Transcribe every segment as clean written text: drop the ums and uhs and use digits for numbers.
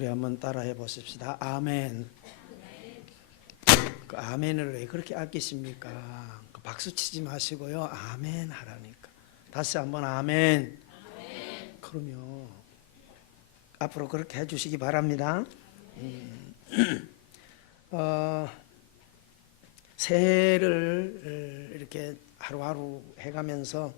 우리 한번 따라해 보십시다. 아멘. 그 아멘을 왜 그렇게 아끼십니까? 그 박수 치지 마시고요. 아멘 하라니까. 다시 한번 아멘. 그럼요. 앞으로 그렇게 해주시기 바랍니다. 새해를 이렇게 하루하루 해가면서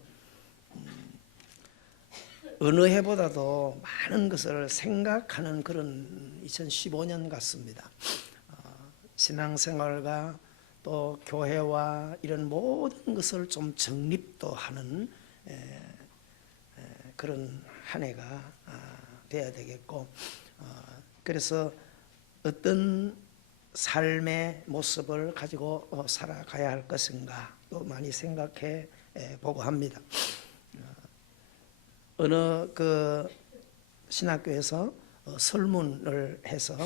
어느 해보다도 많은 것을 생각하는 그런 2015년 같습니다. 신앙생활과 또 교회와 이런 모든 것을 좀 정립도 하는 그런 한 해가 돼야 되겠고, 그래서 어떤 삶의 모습을 가지고 살아가야 할 것인가 또 많이 생각해 보고 합니다. 어느 그 신학교에서 설문을 해서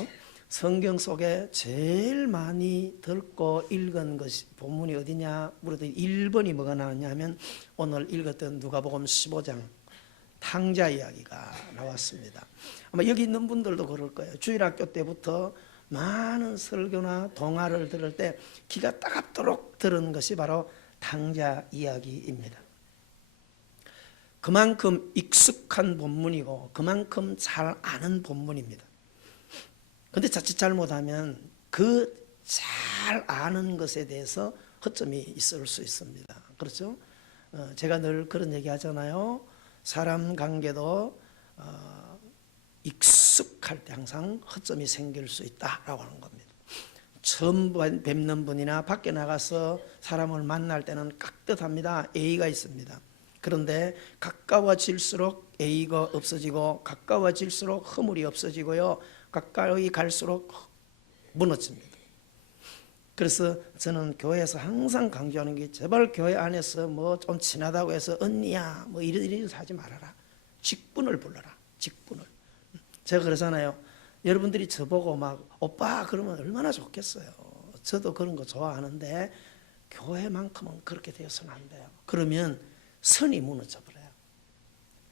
성경 속에 제일 많이 듣고 읽은 것이 본문이 어디냐 물었더니 1번이 뭐가 나왔냐면 오늘 읽었던 누가복음 15장 탕자 이야기가 나왔습니다. 아마 여기 있는 분들도 그럴 거예요. 주일학교 때부터 많은 설교나 동화를 들을 때 귀가 따갑도록 들은 것이 바로 탕자 이야기입니다. 그만큼 익숙한 본문이고 그만큼 잘 아는 본문입니다. 그런데 자칫 잘못하면 그 잘 아는 것에 대해서 허점이 있을 수 있습니다. 그렇죠? 제가 늘 그런 얘기 하잖아요. 사람 관계도 익숙할 때 항상 허점이 생길 수 있다라고 하는 겁니다. 처음 뵙는 분이나 밖에 나가서 사람을 만날 때는 깍듯합니다. 예의가 있습니다. 그런데 가까워질수록 예의가 없어지고 가까워질수록 허물이 없어지고요. 가까이 갈수록 무너집니다. 그래서 저는 교회에서 항상 강조하는 게 제발 교회 안에서 뭐 좀 친하다고 해서 언니야 뭐 이런 하지 말아라. 직분을 불러라. 직분을. 제가 그러잖아요. 여러분들이 저보고 막 오빠 그러면 얼마나 좋겠어요. 저도 그런 거 좋아하는데 교회만큼은 그렇게 되어서는 안 돼요. 그러면 선이 무너져 버려요.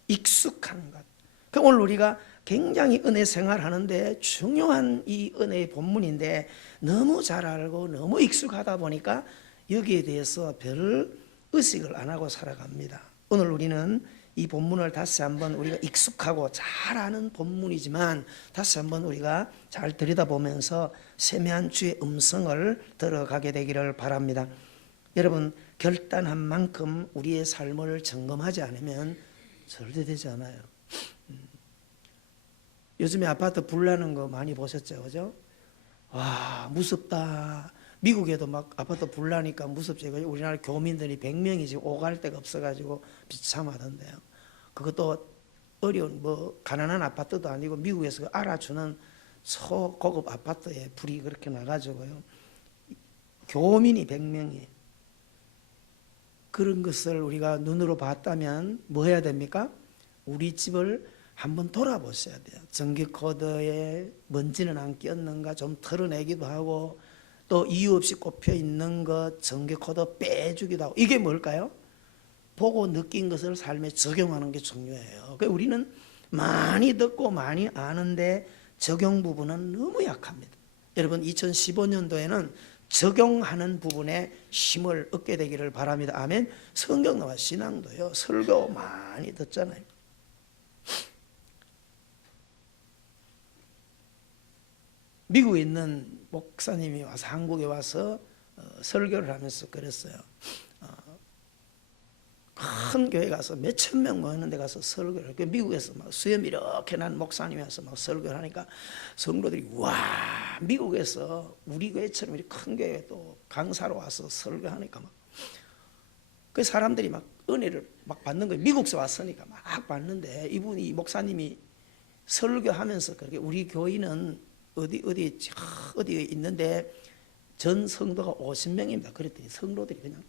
익숙한 것. 그러니까 오늘 우리가 굉장히 은혜 생활하는데 중요한 이 은혜의 본문인데 너무 잘 알고 너무 익숙하다 보니까 여기에 대해서 별 의식을 안 하고 살아갑니다. 오늘 우리는 이 본문을 다시 한번 우리가 익숙하고 잘 아는 본문이지만 다시 한번 우리가 잘 들여다보면서 세미한 주의 음성을 들어가게 되기를 바랍니다. 여러분 결단한 만큼 우리의 삶을 점검하지 않으면 절대 되지 않아요. 요즘에 아파트 불나는 거 많이 보셨죠? 그죠? 와 무섭다. 미국에도 막 아파트 불나니까 무섭지. 우리나라 교민들이 100명이 지금 오갈 데가 없어가지고 비참하던데요. 그것도 어려운 뭐 가난한 아파트도 아니고 미국에서 알아주는 초고급 아파트에 불이 그렇게 나가지고요. 교민이 100명이 그런 것을 우리가 눈으로 봤다면 뭐 해야 됩니까? 우리 집을 한번 돌아보셔야 돼요. 전기 코드에 먼지는 안 끼었는가 좀 털어내기도 하고 또 이유 없이 꼽혀 있는 것 전기 코드 빼주기도 하고 이게 뭘까요? 보고 느낀 것을 삶에 적용하는 게 중요해요. 그러니까 우리는 많이 듣고 많이 아는데 적용 부분은 너무 약합니다. 여러분 2015년도에는 적용하는 부분에 힘을 얻게 되기를 바랍니다. 아멘. 성경과 신앙도요. 설교 많이 듣잖아요. 미국에 있는 목사님이 와서 한국에 와서 설교를 하면서 그랬어요. 큰 교회 가서 몇천 명 모이는 데 가서 설교를 해요. 미국에서 막 수염 이렇게 난 목사님이 와서 막 설교를 하니까 성도들이 와 미국에서 우리 교회처럼 이렇게 큰 교회에 또 강사로 와서 설교하니까 막 그 사람들이 막 은혜를 막 받는 거예요. 미국에서 왔으니까 막 받는데 이분이 목사님이 설교하면서 그렇게 우리 교인은 어디에 있는데 전 성도가 50명입니다. 그랬더니 성도들이 그냥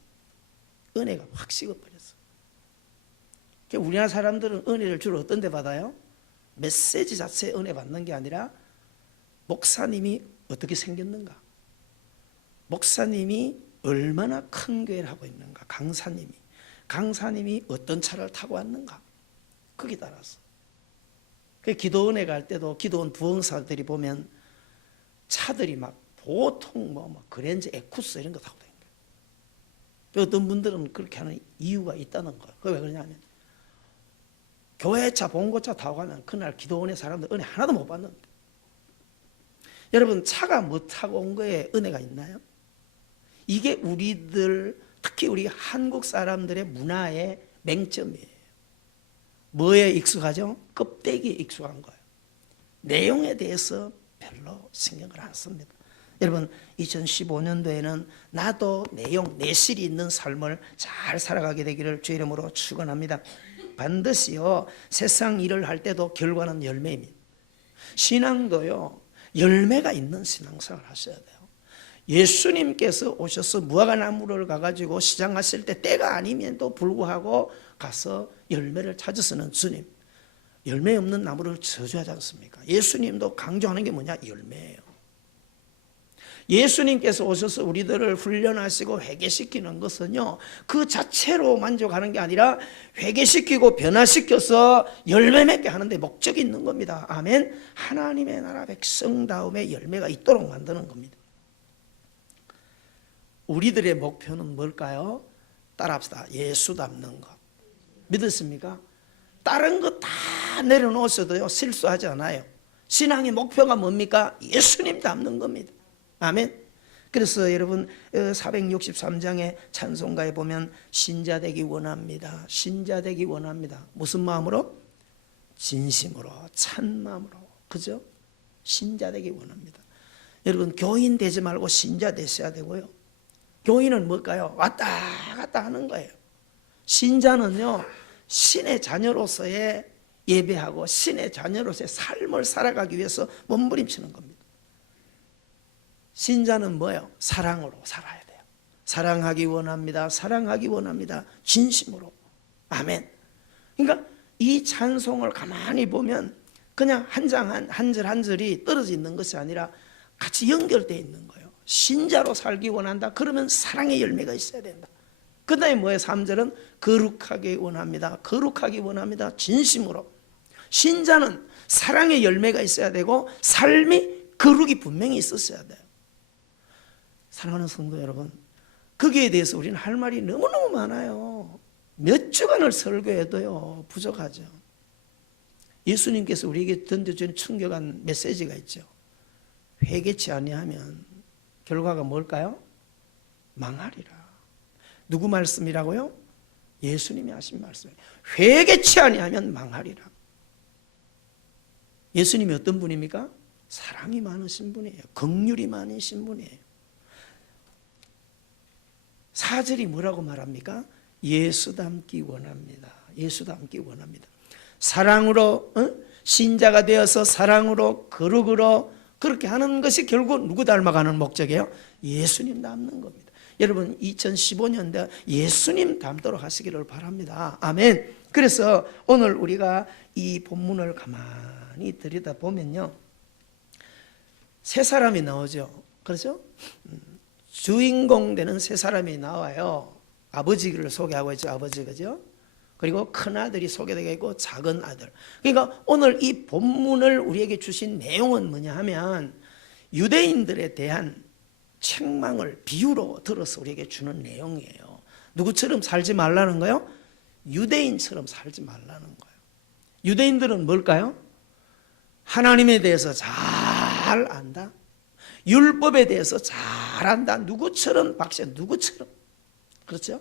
은혜가 확 식어버렸어요. 우리나라 사람들은 은혜를 주로 어떤 데 받아요? 메시지 자체에 은혜 받는 게 아니라 목사님이 어떻게 생겼는가, 목사님이 얼마나 큰 교회를 하고 있는가, 강사님이 어떤 차를 타고 왔는가, 거기에 따라서 그 기도원에 갈 때도 기도원 부흥사들이 보면 차들이 막 보통 뭐 그랜저 에쿠스 이런 거 타고 다니는 거예요. 어떤 분들은 그렇게 하는 이유가 있다는 거예요. 그게 왜 그러냐면 교회차 봉고차 타고 가면 그날 기도원의 사람들 은혜 하나도 못 받는데, 여러분 차가 뭐 타고 온 거에 은혜가 있나요? 이게 우리들, 특히 우리 한국 사람들의 문화의 맹점이에요. 뭐에 익숙하죠? 껍데기에 익숙한 거예요. 내용에 대해서 별로 신경을 안 씁니다. 여러분 2015년도에는 나도 내용, 내실이 있는 삶을 잘 살아가게 되기를 주 이름으로 축원합니다. 반드시요, 세상 일을 할 때도 결과는 열매입니다. 신앙도요, 열매가 있는 신앙생활을 하셔야 돼요. 예수님께서 오셔서 무화과나무를 가가지고 시장하실 때 때가 아님에도 불구하고 가서 열매를 찾으시는 주님, 열매 없는 나무를 저주하지 않습니까? 예수님도 강조하는 게 뭐냐? 열매예요. 예수님께서 오셔서 우리들을 훈련하시고 회개시키는 것은요, 그 자체로 만족하는 게 아니라 회개시키고 변화시켜서 열매 맺게 하는 데 목적이 있는 겁니다. 아멘. 하나님의 나라 백성다움의 열매가 있도록 만드는 겁니다. 우리들의 목표는 뭘까요? 따라합시다. 예수 닮는 것. 믿으십니까? 다른 거 다 내려놓으셔도요, 실수하지 않아요. 신앙의 목표가 뭡니까? 예수님 닮는 겁니다. 아멘. 그래서 여러분 463장의 찬송가에 보면 신자 되기 원합니다. 신자 되기 원합니다. 무슨 마음으로? 진심으로, 찬 마음으로. 그죠? 신자 되기 원합니다. 여러분 교인 되지 말고 신자 되셔야 되고요. 교인은 뭘까요? 왔다 갔다 하는 거예요. 신자는요, 신의 자녀로서의 예배하고 신의 자녀로서의 삶을 살아가기 위해서 몸부림치는 겁니다. 신자는 뭐예요? 사랑으로 살아야 돼요. 사랑하기 원합니다. 사랑하기 원합니다. 진심으로. 아멘. 그러니까 이 찬송을 가만히 보면 그냥 한 장 한 절 한 절이 떨어져 있는 것이 아니라 같이 연결되어 있는 거예요. 신자로 살기 원한다. 그러면 사랑의 열매가 있어야 된다. 그 다음에 뭐예요? 3절은 거룩하기 원합니다. 거룩하기 원합니다. 진심으로. 신자는 사랑의 열매가 있어야 되고 삶이 거룩이 분명히 있었어야 돼요. 사랑하는 성도 여러분, 거기에 대해서 우리는 할 말이 너무너무 많아요. 몇 주간을 설교해도요 부족하죠. 예수님께서 우리에게 던져준 충격한 메시지가 있죠. 회개치 아니하면 결과가 뭘까요? 망하리라. 누구 말씀이라고요? 예수님이 하신 말씀이에요. 회개치 아니하면 망하리라. 예수님이 어떤 분입니까? 사랑이 많으신 분이에요. 긍휼이 많으신 분이에요. 4절이 뭐라고 말합니까? 예수 닮기 원합니다. 예수 닮기 원합니다. 사랑으로, 신자가 되어서 사랑으로, 거룩으로 그렇게 하는 것이 결국 누구 닮아가는 목적이에요? 예수님 닮는 겁니다. 여러분 2015년대 예수님 닮도록 하시기를 바랍니다. 아멘. 그래서 오늘 우리가 이 본문을 가만히 들여다보면요, 세 사람이 나오죠. 그렇죠? 주인공 되는 세 사람이 나와요. 아버지를 소개하고 있죠. 아버지, 그죠? 그리고 큰 아들이 소개되어 있고 작은 아들. 그러니까 오늘 이 본문을 우리에게 주신 내용은 뭐냐 하면 유대인들에 대한 책망을 비유로 들어서 우리에게 주는 내용이에요. 누구처럼 살지 말라는 거요? 유대인처럼 살지 말라는 거예요. 유대인들은 뭘까요? 하나님에 대해서 잘 안다. 율법에 대해서 잘 안다. 누구처럼 박사, 누구처럼. 그렇죠?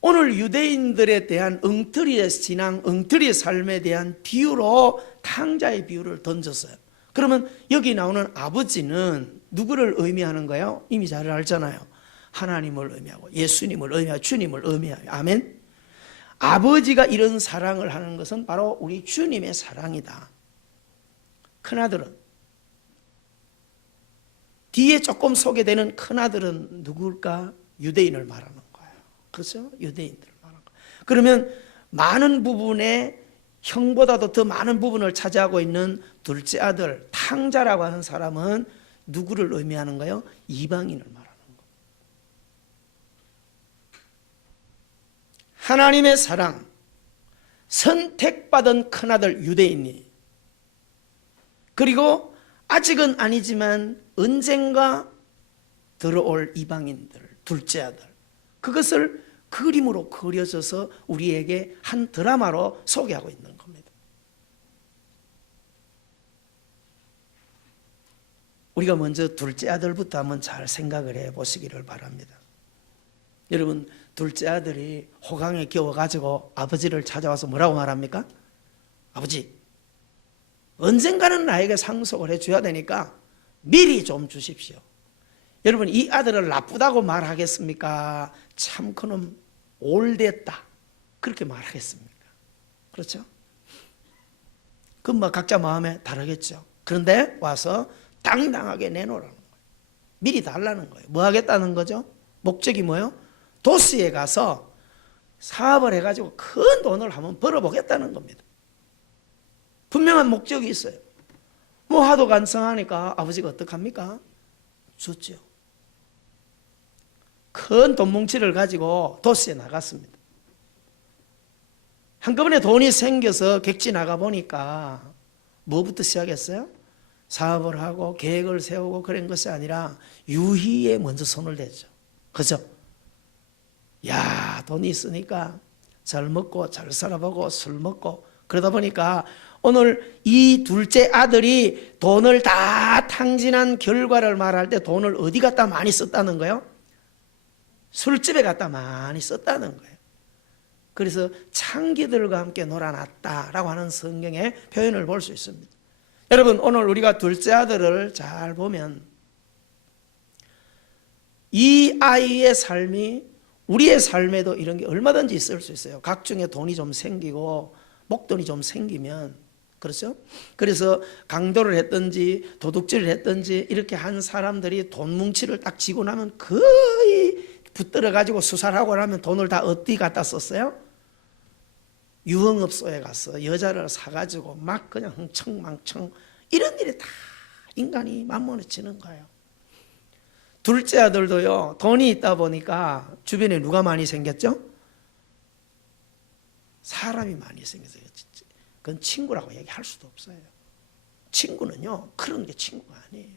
오늘 유대인들에 대한 엉터리의 신앙, 엉터리의 삶에 대한 비유로 탕자의 비유를 던졌어요. 그러면 여기 나오는 아버지는 누구를 의미하는 거예요? 이미 잘 알잖아요. 하나님을 의미하고 예수님을 의미하고 주님을 의미하고. 아멘. 아버지가 이런 사랑을 하는 것은 바로 우리 주님의 사랑이다. 큰아들은, 뒤에 조금 소개되는 큰아들은 누굴까? 유대인을 말하는 거예요. 그렇죠? 유대인들을 말하는 거예요. 그러면 많은 부분에 형보다도 더 많은 부분을 차지하고 있는 둘째 아들 탕자라고 하는 사람은 누구를 의미하는 거예요? 이방인을 말하는 거예요. 하나님의 사랑, 선택받은 큰아들 유대인이, 그리고 아직은 아니지만 언젠가 들어올 이방인들, 둘째 아들, 그것을 그림으로 그려져서 우리에게 한 드라마로 소개하고 있는 겁니다. 우리가 먼저 둘째 아들부터 한번 잘 생각을 해 보시기를 바랍니다. 여러분, 둘째 아들이 호강에 겨워가지고 아버지를 찾아와서 뭐라고 말합니까? 아버지, 언젠가는 나에게 상속을 해줘야 되니까 미리 좀 주십시오. 여러분, 이 아들을 나쁘다고 말하겠습니까? 참 그놈 올됐다, 그렇게 말하겠습니까? 그렇죠? 그건 뭐 각자 마음에 다르겠죠. 그런데 와서 당당하게 내놓으라는 거예요. 미리 달라는 거예요. 뭐 하겠다는 거죠? 목적이 뭐예요? 도시에 가서 사업을 해가지고 큰 돈을 한번 벌어보겠다는 겁니다. 분명한 목적이 있어요. 뭐 하도 간성하니까 아버지가 어떡합니까? 줬죠. 큰 돈 뭉치를 가지고 도시에 나갔습니다. 한꺼번에 돈이 생겨서 객지 나가 보니까 뭐부터 시작했어요? 사업을 하고 계획을 세우고 그런 것이 아니라 유희에 먼저 손을 댔죠. 그죠? 야, 돈이 있으니까 잘 먹고 잘 살아보고 술 먹고 그러다 보니까 오늘 이 둘째 아들이 돈을 다 탕진한 결과를 말할 때 돈을 어디 갖다 많이 썼다는 거예요? 술집에 갖다 많이 썼다는 거예요. 그래서 창기들과 함께 놀아났다라고 하는 성경의 표현을 볼 수 있습니다. 여러분, 오늘 우리가 둘째 아들을 잘 보면 이 아이의 삶이 우리의 삶에도 이런 게 얼마든지 있을 수 있어요. 각종의 돈이 좀 생기고 목돈이 좀 생기면, 그렇죠? 그래서 강도를 했든지 도둑질을 했든지 이렇게 한 사람들이 돈 뭉치를 딱 쥐고 나면 거의 붙들어 가지고 수사를 하고 나면 돈을 다 어디 갖다 썼어요? 유흥업소에 가서 여자를 사가지고 막 그냥 흥청망청 이런 일이 다 인간이 만mon에 치는 거예요. 둘째 아들도요, 돈이 있다 보니까 주변에 누가 많이 생겼죠? 사람이 많이 생겼어요. 그건 친구라고 얘기할 수도 없어요. 친구는요, 그런 게 친구가 아니에요.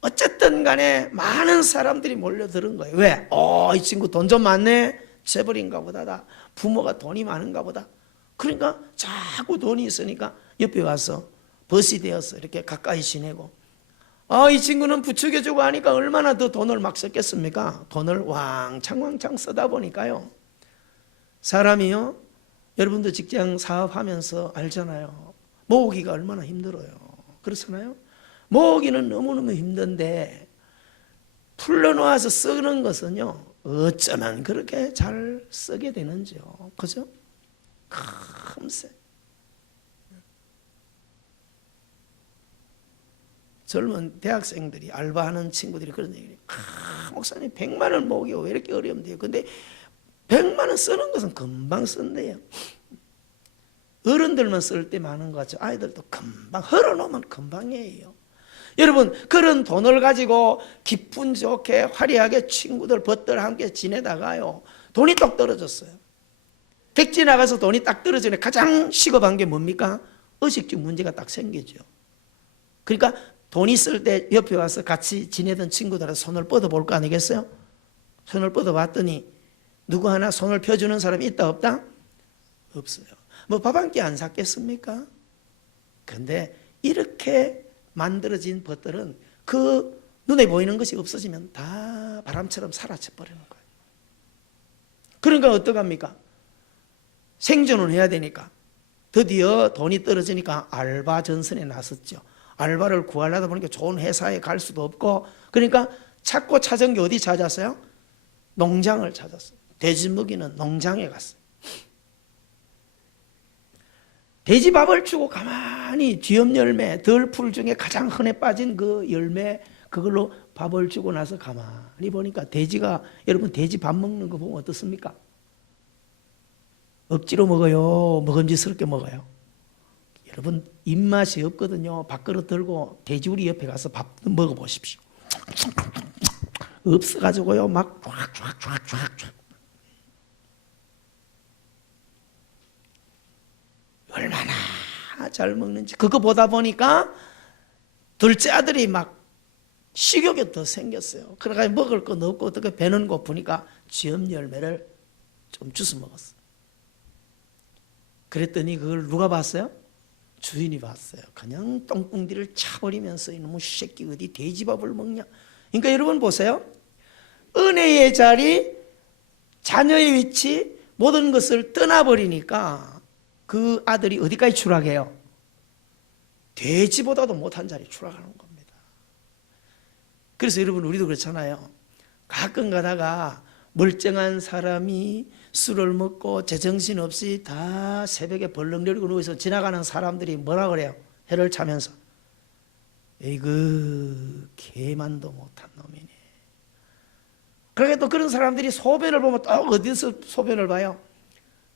어쨌든 간에 많은 사람들이 몰려드는 거예요. 왜? 이 친구 돈 좀 많네? 재벌인가 보다. 부모가 돈이 많은가 보다. 그러니까 자꾸 돈이 있으니까 옆에 와서 벗이 되어서 이렇게 가까이 지내고, 이 친구는 부추겨주고 하니까 얼마나 더 돈을 막 썼겠습니까? 돈을 왕창 쓰다 보니까요, 사람이요, 여러분도 직장 사업하면서 알잖아요. 모으기가 얼마나 힘들어요. 그렇잖아요. 모으기는 너무너무 힘든데 풀러놓아서 쓰는 것은요, 어쩌면 그렇게 잘 쓰게 되는지요. 그죠? 금세. 젊은 대학생들이 알바하는 친구들이 그런 얘기를 해요. 목사님 100만 원 모으기가 왜 이렇게 어려운데요? 근데 100만 원 쓰는 것은 금방 쓴대요. 어른들만 쓸 때 많은 것 같죠. 아이들도 금방 흘러놓으면 금방이에요. 여러분, 그런 돈을 가지고 기분 좋게 화려하게 친구들 벗들 함께 지내다가요, 돈이 똑 떨어졌어요. 객지 나가서 돈이 딱 떨어지네. 가장 시급한 게 뭡니까? 의식주 문제가 딱 생기죠. 그러니까 돈 있을 때 옆에 와서 같이 지내던 친구들한테 손을 뻗어볼 거 아니겠어요? 손을 뻗어봤더니 누구 하나 손을 펴주는 사람이 있다 없다? 없어요. 뭐 밥 한 끼 안 샀겠습니까? 그런데 이렇게 만들어진 벗들은 그 눈에 보이는 것이 없어지면 다 바람처럼 사라져버리는 거예요. 그러니까 어떡합니까? 생존을 해야 되니까 드디어 돈이 떨어지니까 알바 전선에 나섰죠. 알바를 구하려다 보니까 좋은 회사에 갈 수도 없고, 그러니까 찾고 찾은 게 어디 찾았어요? 농장을 찾았어요. 돼지 먹이는 농장에 갔어요. 돼지 밥을 주고 가만히 쥐염 열매, 덜풀 중에 가장 흔해 빠진 그 열매, 그걸로 밥을 주고 나서 가만히 보니까 돼지가, 여러분 돼지 밥 먹는 거 보면 어떻습니까? 억지로 먹어요? 먹음직스럽게 먹어요? 여러분 입맛이 없거든요. 밥그릇 들고 돼지우리 옆에 가서 밥 먹어보십시오. 없어가지고요 막 쫙쫙쫙쫙. 얼마나 잘 먹는지. 그거 보다 보니까 둘째 아들이 막 식욕이 더 생겼어요. 그러니까 먹을 건 없고 어떻게 배는 고프니까 쥐엄 열매를 좀 주워 먹었어. 그랬더니 그걸 누가 봤어요? 주인이 봤어요. 그냥 똥궁디를 차버리면서 이놈의 새끼 어디 돼지밥을 먹냐. 그러니까 여러분 보세요. 은혜의 자리, 자녀의 위치, 모든 것을 떠나버리니까 그 아들이 어디까지 추락해요? 돼지보다도 못한 자리에 추락하는 겁니다. 그래서 여러분 우리도 그렇잖아요. 가끔 가다가 멀쩡한 사람이 술을 먹고 제정신 없이 다 새벽에 벌렁 내리고 누워서 지나가는 사람들이 뭐라 그래요? 해를 차면서 에이그 개만도 못한 놈이네. 그러게 또 그런 사람들이 소변을 보면 또 어디서 소변을 봐요?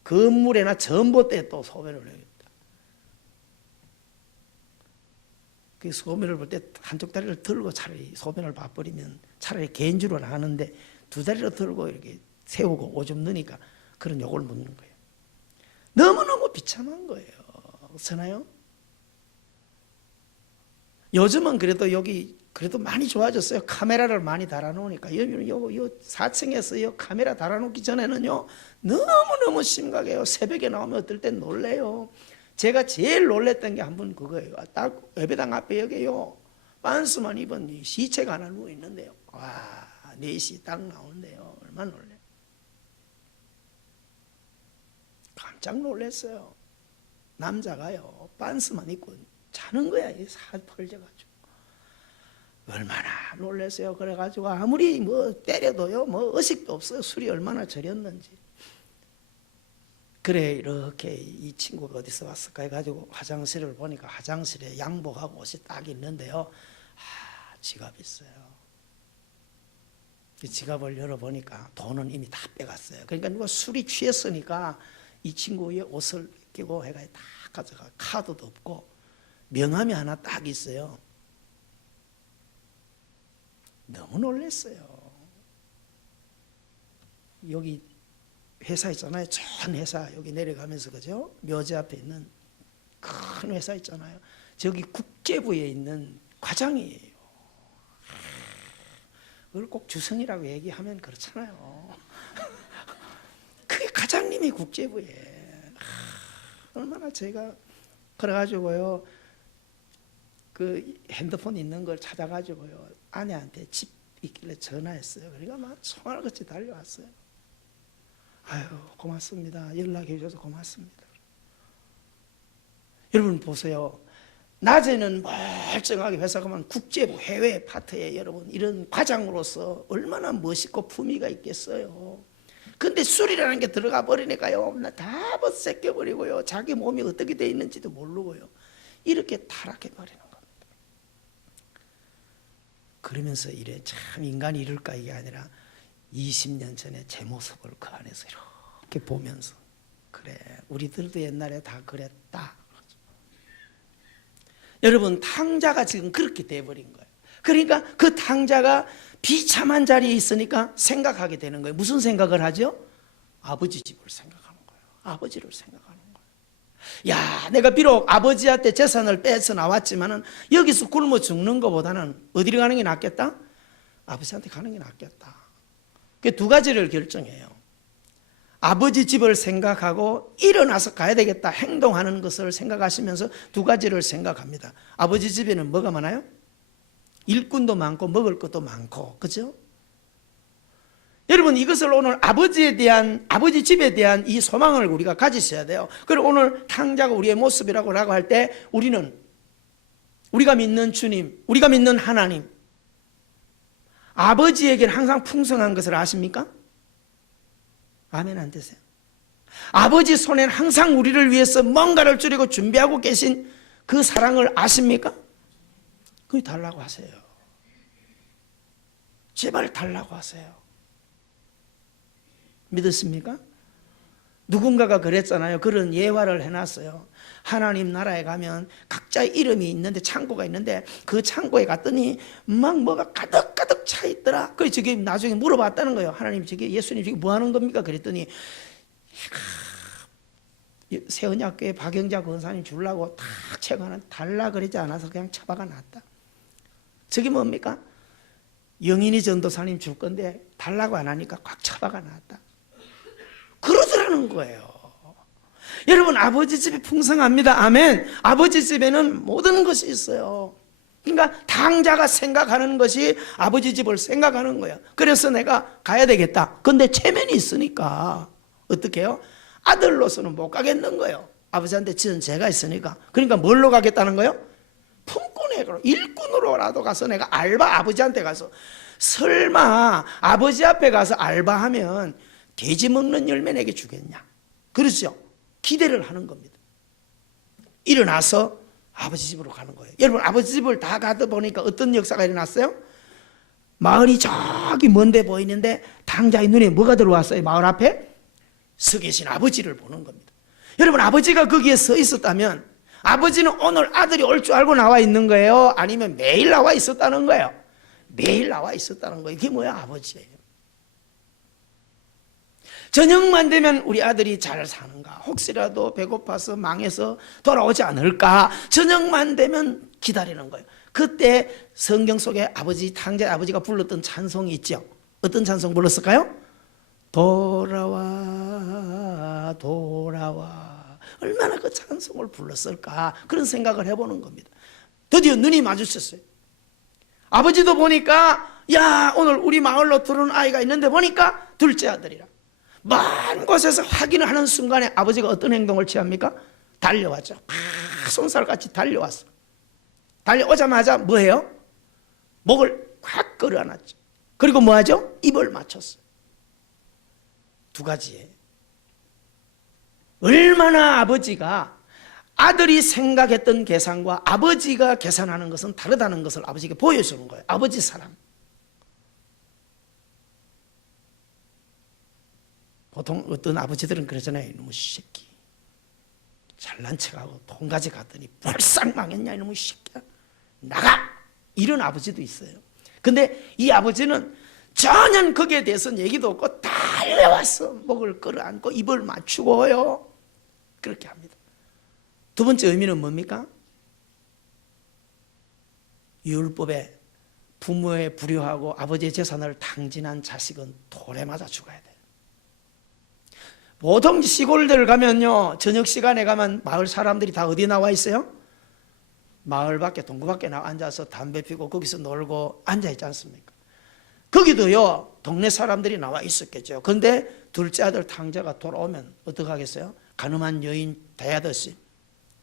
건물에나 전봇대에 또 소변을 해요. 그 소변을 볼 때 한쪽 다리를 들고 차라리 소변을 봐버리면 차라리 개인 줄은 아는데 두 다리를 들고 이렇게 세우고 오줌 넣으니까 그런 욕을 먹는 거예요. 너무너무 비참한 거예요. 그렇잖아요? 요즘은 그래도 여기 그래도 많이 좋아졌어요. 카메라를 많이 달아놓으니까. 요 4층에서 요 카메라 달아놓기 전에는요 너무너무 심각해요. 새벽에 나오면 어떨 땐 놀래요. 제가 제일 놀랬던 게 한 번 그거예요. 딱 예배당 앞에 여기요 반스만 입은 시체가 하나 누워 있는데요. 와 4시 딱 나오는데요. 얼마나 놀래. 깜짝 놀랐어요. 남자가요 반스만 입고 자는 거야. 살 펄져가지고. 얼마나 놀랐어요. 그래가지고 아무리 뭐 때려도요 뭐 의식도 없어요. 술이 얼마나 절였는지. 그래 이렇게 이 친구가 어디서 왔을까 해가지고 화장실을 보니까 화장실에 양복하고 옷이 딱 있는데요. 지갑이 있어요. 지갑을 열어보니까 돈은 이미 다 빼갔어요. 그러니까 누가 술이 취했으니까 이 친구의 옷을 끼고 해가 다 가져가. 카드도 없고 명함이 하나 딱 있어요. 너무 놀랐어요. 여기 회사 있잖아요. 전 회사 여기 내려가면서 그죠? 묘지 앞에 있는 큰 회사 있잖아요. 저기 국제부에 있는 과장이에요. 그걸 꼭 주성이라고 얘기하면 그렇잖아요. 그게 과장님이 국제부에. 얼마나 제가 그래가지고요. 그 핸드폰 있는 걸 찾아가지고요. 아내한테 집 있길래 전화했어요. 그러니까 막 총알같이 달려왔어요. 아유 고맙습니다. 연락해 주셔서 고맙습니다. 여러분 보세요. 낮에는 멀쩡하게 회사 가면 국제부 해외 파트에 여러분 이런 과장으로서 얼마나 멋있고 품위가 있겠어요. 근데 술이라는 게 들어가 버리니까요 다 벗새껴버리고요. 자기 몸이 어떻게 돼 있는지도 모르고요. 이렇게 타락해 버리는 겁니다. 그러면서 이래 참 인간이 이럴까 이게 아니라 20년 전에 제 모습을 그 안에서 이렇게 보면서 그래 우리들도 옛날에 다 그랬다. 여러분 탕자가 지금 그렇게 돼버린 거예요. 그러니까 그 탕자가 비참한 자리에 있으니까 생각하게 되는 거예요. 무슨 생각을 하죠? 아버지 집을 생각하는 거예요. 아버지를 생각하는 거예요. 야 내가 비록 아버지한테 재산을 빼서 나왔지만은 여기서 굶어 죽는 것보다는 어디로 가는 게 낫겠다? 아버지한테 가는 게 낫겠다. 그 두 가지를 결정해요. 아버지 집을 생각하고 일어나서 가야 되겠다 행동하는 것을 생각하시면서 두 가지를 생각합니다. 아버지 집에는 뭐가 많아요? 일꾼도 많고 먹을 것도 많고 그죠? 여러분 이것을 오늘 아버지 집에 대한 이 소망을 우리가 가지셔야 돼요. 그리고 오늘 탕자가 우리의 모습이라고 할 때 우리는 우리가 믿는 주님, 우리가 믿는 하나님 아버지에게는 항상 풍성한 것을 아십니까? 아멘 안 되세요? 아버지 손에는 항상 우리를 위해서 뭔가를 줄이고 준비하고 계신 그 사랑을 아십니까? 그거 달라고 하세요. 제발 달라고 하세요. 믿으십니까? 누군가가 그랬잖아요. 그런 예화를 해놨어요. 하나님 나라에 가면 각자 이름이 있는데 창고가 있는데 그 창고에 갔더니 막 뭐가 가득가득 차 있더라. 그래서 저기 나중에 물어봤다는 거예요. 하나님 저기 예수님 저기 뭐 하는 겁니까? 그랬더니 세언약교회 박영자 권사님 주려고 탁 채가는 달라 그러지 않아서 그냥 처박아 놨다. 저게 뭡니까? 영인이 전도사님 줄 건데 달라고 안 하니까 꽉 처박아 놨다. 그러더라는 거예요. 여러분, 아버지 집이 풍성합니다. 아멘. 아버지 집에는 모든 것이 있어요. 그러니까 당자가 생각하는 것이 아버지 집을 생각하는 거예요. 그래서 내가 가야 되겠다. 근데 체면이 있으니까 어떻게 해요? 아들로서는 못 가겠는 거예요. 아버지한테 지은 죄가 있으니까. 그러니까 뭘로 가겠다는 거예요? 품꾼으로, 일꾼으로라도 가서 내가 아버지한테 가서, 설마 아버지 앞에 가서 알바하면 돼지 먹는 열매 내게 주겠냐? 그렇죠? 기대를 하는 겁니다. 일어나서 아버지 집으로 가는 거예요. 여러분, 아버지 집을 다 가다 보니까 어떤 역사가 일어났어요? 마을이 저기 먼데 보이는데 당자의 눈에 뭐가 들어왔어요? 마을 앞에 서 계신 아버지를 보는 겁니다. 여러분, 아버지가 거기에 서 있었다면 아버지는 오늘 아들이 올 줄 알고 나와 있는 거예요? 아니면 매일 나와 있었다는 거예요? 매일 나와 있었다는 거예요. 이게 뭐야? 아버지예요. 저녁만 되면 우리 아들이 잘 사는가, 혹시라도 배고파서 망해서 돌아오지 않을까, 저녁만 되면 기다리는 거예요. 그때 성경 속에 아버지, 당자 아버지가 불렀던 찬송이 있죠. 어떤 찬송 불렀을까요? 돌아와 돌아와. 얼마나 그 찬송을 불렀을까, 그런 생각을 해보는 겁니다. 드디어 눈이 마주쳤어요. 아버지도 보니까, 야, 오늘 우리 마을로 들어온 아이가 있는데 보니까 둘째 아들이라. 먼 곳에서 확인을 하는 순간에 아버지가 어떤 행동을 취합니까? 달려왔죠. 손살같이 달려왔어. 달려오자마자 뭐해요? 목을 확 끌어안았죠. 그리고 뭐하죠? 입을 맞췄어요. 두 가지에 얼마나 아버지가, 아들이 생각했던 계산과 아버지가 계산하는 것은 다르다는 것을 아버지가 보여주는 거예요. 아버지 사랑. 보통 어떤 아버지들은 그러잖아요. 이놈의 새끼, 잘난 척하고 돈 가져갔더니 벌싹 망했냐, 이놈의 새끼야, 나가! 이런 아버지도 있어요. 근데 이 아버지는 전혀 거기에 대해서는 얘기도 없고 달려와서 목을 끌어안고 입을 맞추고요, 그렇게 합니다. 두 번째 의미는 뭡니까? 율법에 부모의 불효하고 아버지의 재산을 탕진한 자식은 돌에 맞아 죽어야 돼요. 보통 시골들 가면요, 저녁 시간에 가면 마을 사람들이 다 어디 나와 있어요? 마을 밖에, 동구 밖에 나와 앉아서 담배 피고 거기서 놀고 앉아 있지 않습니까? 거기도요, 동네 사람들이 나와 있었겠죠. 그런데 둘째 아들 탕자가 돌아오면 어떻게 하겠어요? 가늠한 여인 대하듯이,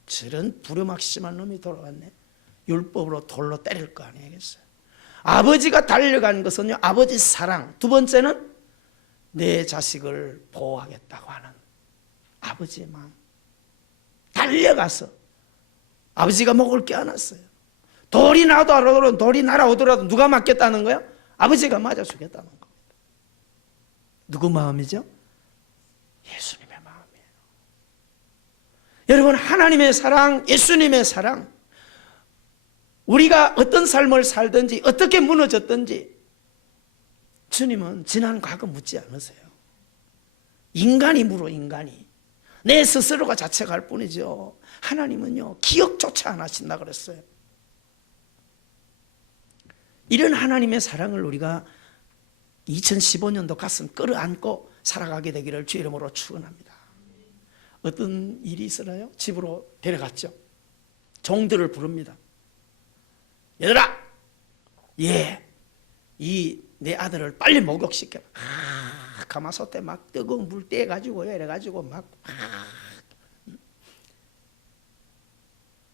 저런 불효막심한 놈이 돌아왔네, 율법으로 돌로 때릴 거 아니겠어요? 아버지가 달려간 것은요, 아버지 사랑. 두 번째는 내 자식을 보호하겠다고 하는 아버지의 마음. 달려가서 아버지가 목을 껴안았어요. 돌이 나오더라도, 돌이 날아오더라도 누가 맞겠다는 거야? 아버지가 맞아주겠다는 겁니다. 누구 마음이죠? 예수님의 마음이에요. 여러분, 하나님의 사랑, 예수님의 사랑, 우리가 어떤 삶을 살든지 어떻게 무너졌든지 주님은 지난 과거 묻지 않으세요. 인간이 물어, 인간이. 내 스스로가 자책할 뿐이죠. 하나님은요, 기억조차 안 하신다 그랬어요. 이런 하나님의 사랑을 우리가 2015년도 가슴 끌어안고 살아가게 되기를 주 이름으로 축원합니다. 어떤 일이 있어요? 집으로 데려갔죠. 종들을 부릅니다. 얘들아, 내 아들을 빨리 목욕시켜. 가마솥에 막 뜨거운 물 떼가지고요, 이래가지고 막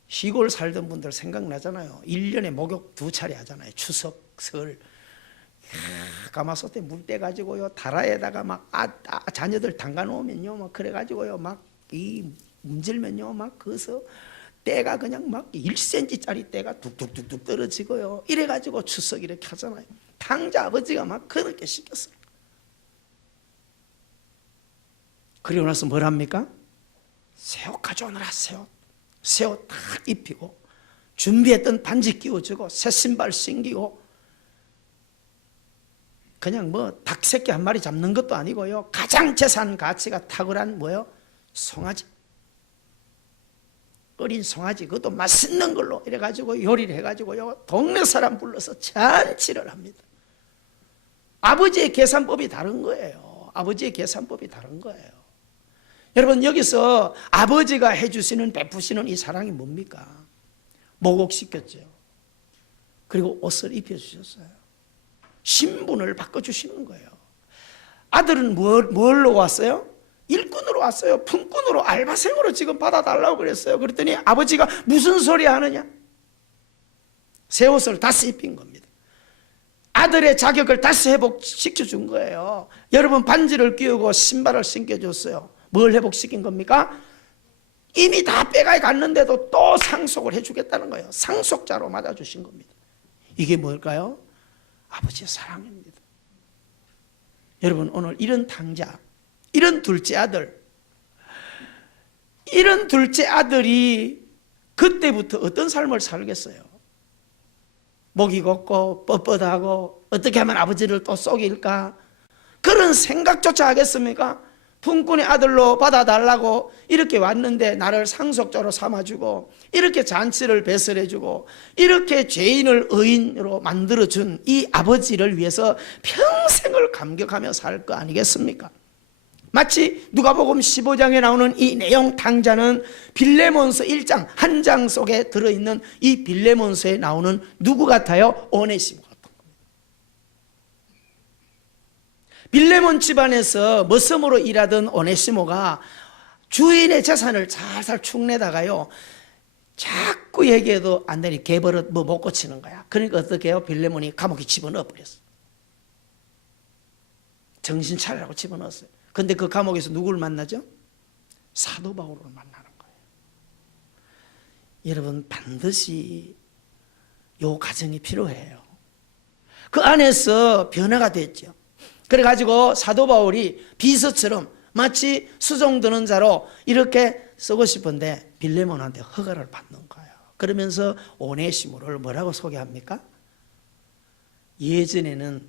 시골 살던 분들 생각나잖아요. 1년에 목욕 2차례 하잖아요. 추석, 설. 가마솥에 물 떼가지고요, 다라에다가 막 자녀들 담가 놓으면요, 막 그래가지고요, 막 이 문질면요, 막 거기서 때가 그냥 막 1cm짜리 때가 뚝뚝뚝뚝 떨어지고요, 이래가지고 추석 이렇게 하잖아요. 당자 아버지가 막 그렇게 시켰어요. 그리고 나서 뭘 합니까? 새 옷 가져오너라, 새 옷. 새 옷 딱 입히고 준비했던 반지 끼워주고 새 신발 신기고, 그냥 뭐 닭새끼 한 마리 잡는 것도 아니고요, 가장 재산 가치가 탁월한 뭐요? 송아지. 어린 송아지 그것도 맛있는 걸로 이래가지고 요리를 해가지고요 동네 사람 불러서 잔치를 합니다. 아버지의 계산법이 다른 거예요. 아버지의 계산법이 다른 거예요. 여러분 여기서 아버지가 해주시는 베푸시는 이 사랑이 뭡니까? 목욕시켰죠. 그리고 옷을 입혀주셨어요. 신분을 바꿔주시는 거예요. 아들은 뭘로 왔어요? 일꾼으로 왔어요. 품꾼으로 알바생으로 지금 받아달라고 그랬어요. 그랬더니 아버지가 무슨 소리 하느냐? 새 옷을 다시 입힌 겁니다. 아들의 자격을 다시 회복시켜준 거예요. 여러분 반지를 끼우고 신발을 신겨줬어요. 뭘 회복시킨 겁니까? 이미 다 빼가 갔는데도 또 상속을 해주겠다는 거예요. 상속자로 맞아주신 겁니다. 이게 뭘까요? 아버지의 사랑입니다. 여러분 오늘 이런 탕자, 이런 둘째 아들이 그때부터 어떤 삶을 살겠어요? 목이 걷고 뻣뻣하고 어떻게 하면 아버지를 또 속일까? 그런 생각조차 하겠습니까? 품꾼의 아들로 받아달라고 이렇게 왔는데 나를 상속자로 삼아주고 이렇게 잔치를 배설해주고 이렇게 죄인을 의인으로 만들어준 이 아버지를 위해서 평생을 감격하며 살 거 아니겠습니까? 마치 누가복음 15장에 나오는 이 내용 탕자는 빌레몬서 1장 한 장 속에 들어있는 이 빌레몬서에 나오는 누구 같아요? 오네시모 같은 겁니다. 빌레몬 집안에서 머슴으로 일하던 오네시모가 주인의 재산을 살살 축내다가요 자꾸 얘기해도 안 되니 개버릇 뭐 못 고치는 거야. 그러니까 어떻게 해요? 빌레몬이 감옥에 집어넣어 버렸어. 정신 차리라고 집어넣었어요. 근데 그 감옥에서 누구를 만나죠? 사도 바울을 만나는 거예요. 여러분 반드시 요 과정이 필요해요. 그 안에서 변화가 됐죠. 그래가지고 사도 바울이 비서처럼 마치 수종 드는 자로 이렇게 쓰고 싶은데 빌레몬한테 허가를 받는 거예요. 그러면서 오네시모를 뭐라고 소개합니까? 예전에는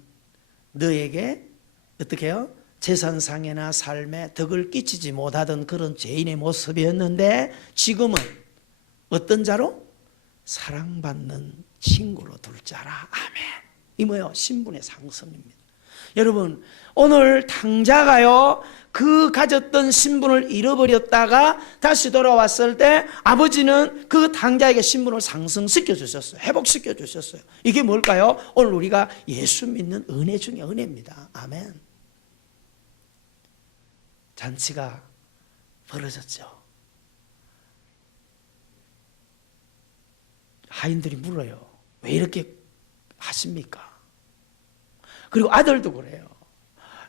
너에게 어떻게 해요? 재산상해나 삶에 덕을 끼치지 못하던 그런 죄인의 모습이었는데 지금은 어떤 자로? 사랑받는 친구로 둘 자라. 아멘. 이 뭐예요? 신분의 상승입니다. 여러분 오늘 탕자가요 그 가졌던 신분을 잃어버렸다가 다시 돌아왔을 때 아버지는 그 탕자에게 신분을 상승시켜 주셨어요. 회복시켜 주셨어요. 이게 뭘까요? 오늘 우리가 예수 믿는 은혜 중에 은혜입니다. 아멘. 잔치가 벌어졌죠. 하인들이 물어요. 왜 이렇게 하십니까? 그리고 아들도 그래요.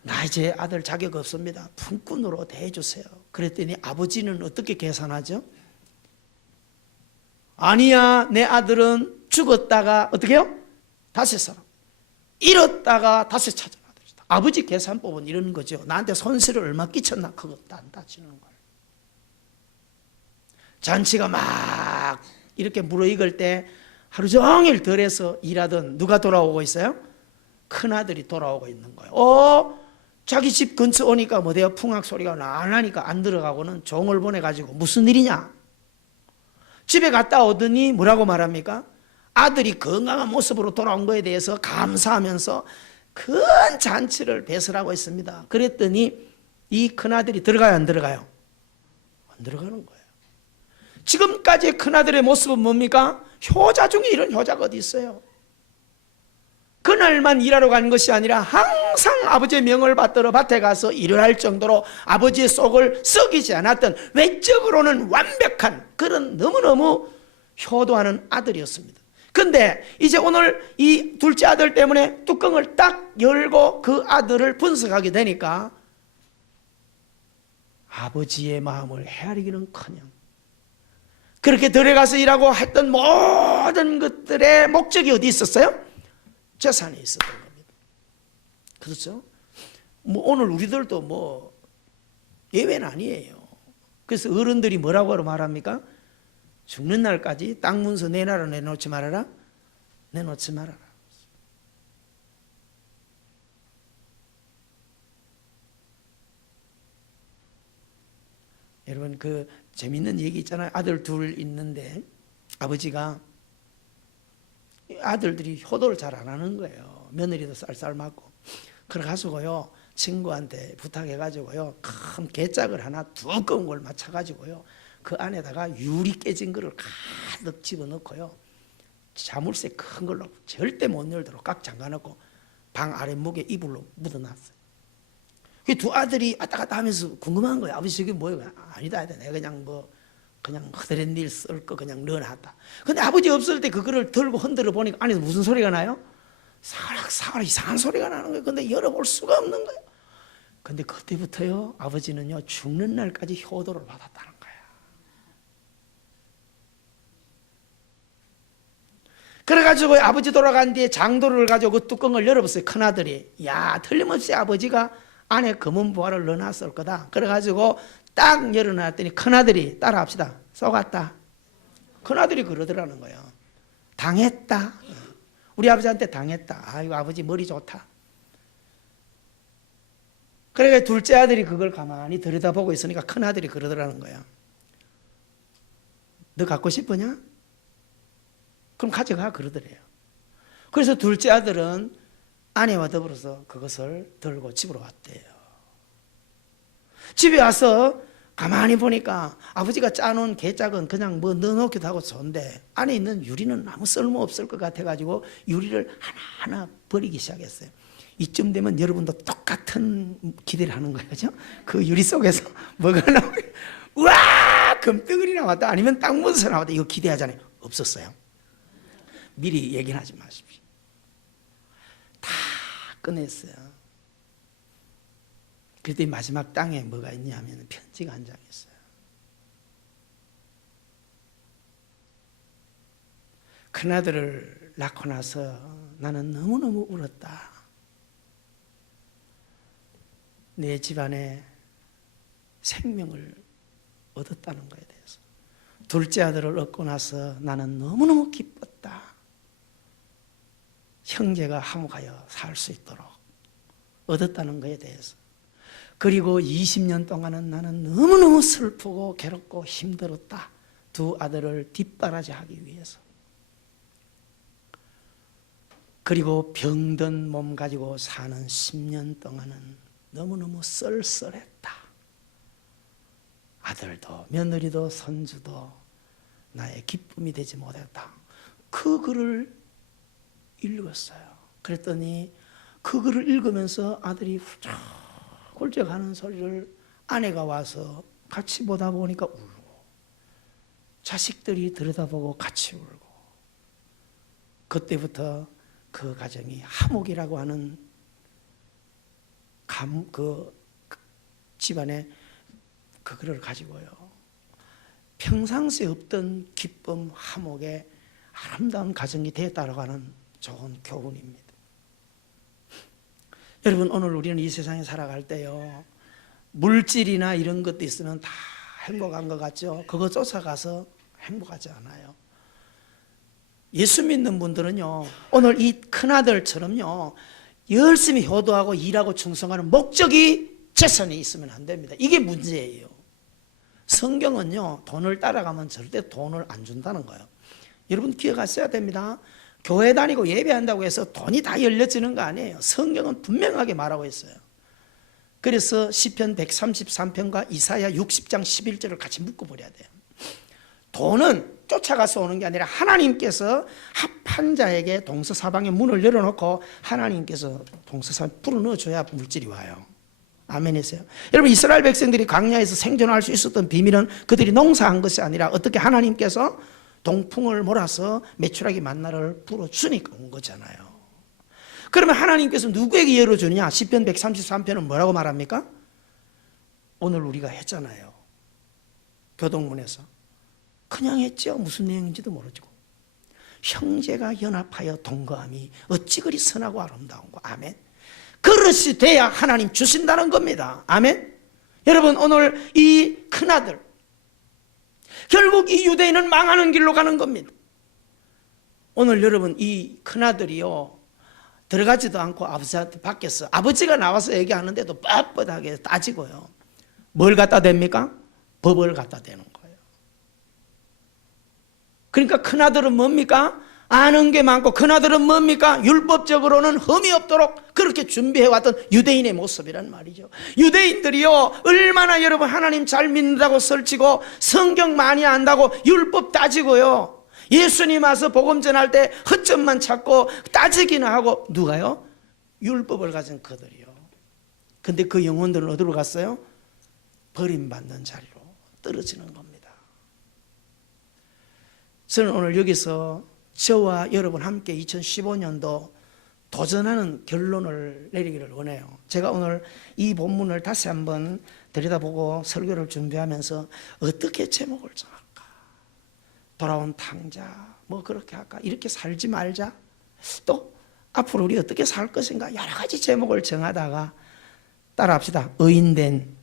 나 이제 아들 자격 없습니다. 품꾼으로 대해주세요. 그랬더니 아버지는 어떻게 계산하죠? 아니야, 내 아들은 죽었다가 어떻게 해요? 다시 살아. 잃었다가 다시 찾아. 아버지 계산법은 이런 거죠. 나한테 손실을 얼마 끼쳤나 그것도 안 따지는 거예요. 잔치가 막 이렇게 무르익을 때 하루 종일 덜해서 일하던 누가 돌아오고 있어요? 큰아들이 돌아오고 있는 거예요. 자기 집 근처 오니까 뭐 돼요? 풍악 소리가 나니까 안 들어가고는 종을 보내가지고 무슨 일이냐? 집에 갔다 오더니 뭐라고 말합니까? 아들이 건강한 모습으로 돌아온 거에 대해서 감사하면서 큰 잔치를 배설하고 있습니다. 그랬더니 이 큰아들이 들어가요 안 들어가요? 안 들어가는 거예요. 지금까지의 큰아들의 모습은 뭡니까? 효자 중에 이런 효자가 어디 있어요? 그날만 일하러 가는 것이 아니라 항상 아버지의 명을 받들어 밭에 가서 일을 할 정도로 아버지의 속을 썩이지 않았던 외적으로는 완벽한 그런 너무너무 효도하는 아들이었습니다. 근데 이제 오늘 이 둘째 아들 때문에 뚜껑을 딱 열고 그 아들을 분석하게 되니까 아버지의 마음을 헤아리기는커녕 그렇게 들어가서 일하고 했던 모든 것들의 목적이 어디 있었어요? 재산에 있었던 겁니다. 그렇죠? 뭐 오늘 우리들도 뭐 예외는 아니에요. 그래서 어른들이 뭐라고 말합니까? 죽는 날까지 땅 문서 내놔라 내놓지 말아라? 내놓지 말아라. 여러분 여러분 그 재밌는 얘기 있잖아요. 아들 둘 있는데 아버지가 아들들이 효도를 잘 안 하는 거예요. 며느리도 쌀쌀 맞고. 그래가지고요 친구한테 부탁해가지고요 큰 게짝을 하나 두꺼운 걸 맞춰가지고요 그 안에다가 유리 깨진 거를 가득 집어넣고요 자물쇠 큰 걸로 절대 못 열도록 꽉 잠가놓고 방 아랫목에 이불로 묻어놨어요. 그 두 아들이 왔다 갔다 하면서 궁금한 거예요. 아버지 저게 뭐예요? 아니다, 내가 그냥 허드렛 일 쓸 거 그냥 넣어놨다. 근데 아버지 없을 때 그거를 들고 흔들어 보니까 안에서 무슨 소리가 나요? 사락 이상한 소리가 나는 거예요. 근데 열어볼 수가 없는 거예요. 근데 그때부터요 아버지는요 죽는 날까지 효도를 받았다는 거예요. 그래가지고 아버지 돌아간 뒤에 장도를 가지고 그 뚜껑을 열어봤어요. 큰아들이. 야 틀림없이 아버지가 안에 검은 보화를 넣어놨을 거다. 그래가지고 딱 열어놨더니 큰아들이 따라합시다. 쏘갔다. 큰아들이 그러더라는 거예요. 당했다. 우리 아버지한테 당했다. 아이고 아버지 머리 좋다. 그러니까 둘째 아들이 그걸 가만히 들여다보고 있으니까 큰아들이 그러더라는 거야. 너 갖고 싶으냐? 그럼 가져가 그러더래요. 그래서 둘째 아들은 아내와 더불어서 그것을 들고 집으로 왔대요. 집에 와서 가만히 보니까 아버지가 짜놓은 게짝은 그냥 뭐 넣어놓기도 하고 좋은데 안에 있는 유리는 아무 쓸모없을 것 같아가지고 유리를 하나하나 버리기 시작했어요. 이쯤 되면 여러분도 똑같은 기대를 하는 거죠. 그 유리 속에서 뭐가 나오면 우와 금덩어리 나왔다 아니면 땅 묻어서 나왔다 이거 기대하잖아요. 없었어요. 미리 얘기는 하지 마십시오. 다 꺼냈어요. 그랬더니 마지막 땅에 뭐가 있냐면 편지가 한 장 있어요. 큰아들을 낳고 나서 나는 너무너무 울었다. 내 집안에 생명을 얻었다는 것에 대해서. 둘째 아들을 얻고 나서 나는 너무너무 기뻤다. 형제가 화목하여 살 수 있도록 얻었다는 것에 대해서. 그리고 20년 동안은 나는 너무너무 슬프고 괴롭고 힘들었다. 두 아들을 뒷바라지하기 위해서. 그리고 병든 몸 가지고 사는 10년 동안은 너무너무 썰썰했다. 아들도 며느리도 손주도 나의 기쁨이 되지 못했다. 그 글을 읽었어요. 그랬더니 그 글을 읽으면서 아들이 훌쩍 하는 소리를 아내가 와서 같이 보다 보니까 울고 자식들이 들여다보고 같이 울고 그때부터 그 가정이 화목이라고 하는 그 집안에 그거를 가지고요 평상시에 없던 기쁨 화목의 아름다운 가정이 되었다고 하는 좋은 교훈입니다. 여러분 오늘 우리는 이 세상에 살아갈 때요 물질이나 이런 것도 있으면 다 행복한 것 같죠. 그거 쫓아가서 행복하지 않아요. 예수 믿는 분들은요 오늘 이 큰아들처럼요 열심히 효도하고 일하고 충성하는 목적이 재산이 있으면 안 됩니다. 이게 문제예요. 성경은요 돈을 따라가면 절대 돈을 안 준다는 거예요. 여러분 기억하셔야 됩니다. 교회 다니고 예배한다고 해서 돈이 다 열려지는 거 아니에요. 성경은 분명하게 말하고 있어요. 그래서 시편 133편과 이사야 60장 11절을 같이 묶어버려야 돼요. 돈은 쫓아가서 오는 게 아니라 하나님께서 합한 자에게 동서사방의 문을 열어놓고 하나님께서 동서사방에 불어넣어줘야 물질이 와요. 아멘이세요? 여러분 이스라엘 백성들이 광야에서 생존할 수 있었던 비밀은 그들이 농사한 것이 아니라 어떻게 하나님께서 동풍을 몰아서 메추라기 만나를 불어주니까 온 거잖아요. 그러면 하나님께서 누구에게 열어주느냐? 시편 133편은 뭐라고 말합니까? 오늘 우리가 했잖아요. 교동문에서 그냥 했죠. 무슨 내용인지도 모르고 형제가 연합하여 동거함이 어찌 그리 선하고 아름다운고. 아멘. 그릇이 돼야 하나님 주신다는 겁니다. 아멘. 여러분 오늘 이 큰아들 결국 이 유대인은 망하는 길로 가는 겁니다. 오늘 여러분 이 큰아들이요 들어가지도 않고 아버지한테 밖에서 아버지가 나와서 얘기하는데도 뻣뻣하게 따지고요 뭘 갖다 댑니까? 법을 갖다 대는 거예요. 그러니까 큰아들은 뭡니까? 아는 게 많고, 큰아들은 뭡니까? 율법적으로는 흠이 없도록 그렇게 준비해왔던 유대인의 모습이란 말이죠. 유대인들이요, 얼마나 여러분 하나님 잘 믿는다고 설치고 성경 많이 안다고 율법 따지고요, 예수님 와서 복음 전할 때 허점만 찾고 따지기나 하고, 누가요? 율법을 가진 그들이요. 근데 그 영혼들은 어디로 갔어요? 버림받는 자리로 떨어지는 겁니다. 저는 오늘 여기서 저와 여러분 함께 2015년도 도전하는 결론을 내리기를 원해요. 제가 오늘 이 본문을 다시 한번 들여다보고 설교를 준비하면서 어떻게 제목을 정할까? 돌아온 탕자, 뭐 그렇게 할까? 이렇게 살지 말자? 또 앞으로 우리 어떻게 살 것인가? 여러 가지 제목을 정하다가 따라합시다. 의인된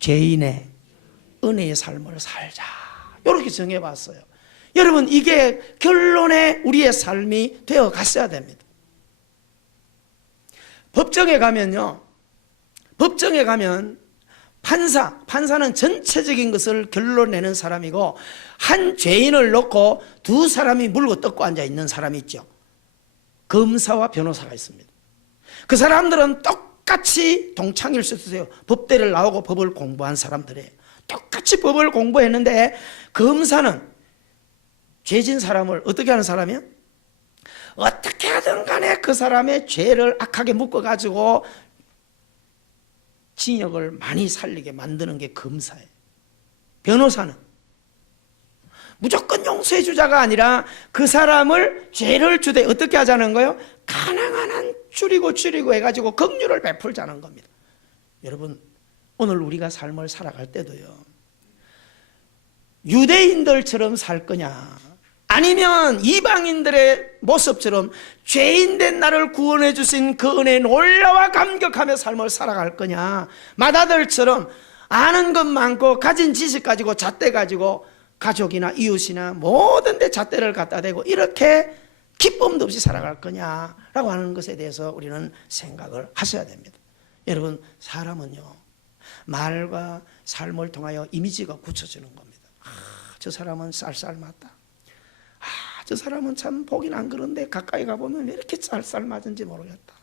죄인의 은혜의 삶을 살자, 이렇게 정해봤어요. 여러분, 이게 결론에 우리의 삶이 되어 갔어야 됩니다. 법정에 가면요, 법정에 가면 판사는 전체적인 것을 결론 내는 사람이고, 한 죄인을 놓고 두 사람이 물고 뜯고 앉아 있는 사람이 있죠. 검사와 변호사가 있습니다. 그 사람들은 똑같이 동창일 수도 있어요. 법대를 나오고 법을 공부한 사람들이에요. 똑같이 법을 공부했는데, 검사는 죄진 사람을 어떻게 하는 사람이야? 어떻게 하든 간에 그 사람의 죄를 악하게 묶어가지고 징역을 많이 살리게 만드는 게 검사예요. 변호사는 무조건 용서해 주자가 아니라 그 사람을 죄를 주되 어떻게 하자는 거예요? 가능한 한 줄이고 해가지고 긍휼을 베풀자는 겁니다. 여러분, 오늘 우리가 삶을 살아갈 때도요, 유대인들처럼 살 거냐, 아니면 이방인들의 모습처럼 죄인된 나를 구원해 주신 그 은혜에 놀라와 감격하며 삶을 살아갈 거냐, 마다들처럼 아는 것 많고 가진 지식 가지고 잣대 가지고 가족이나 이웃이나 모든 데 잣대를 갖다 대고 이렇게 기쁨도 없이 살아갈 거냐라고 하는 것에 대해서 우리는 생각을 하셔야 됩니다. 여러분, 사람은요, 말과 삶을 통하여 이미지가 굳혀지는 겁니다. 저 사람은 쌀쌀맞다. 저 사람은 참 보긴 안 그런데 가까이 가보면 왜 이렇게 쌀쌀맞은지 모르겠다.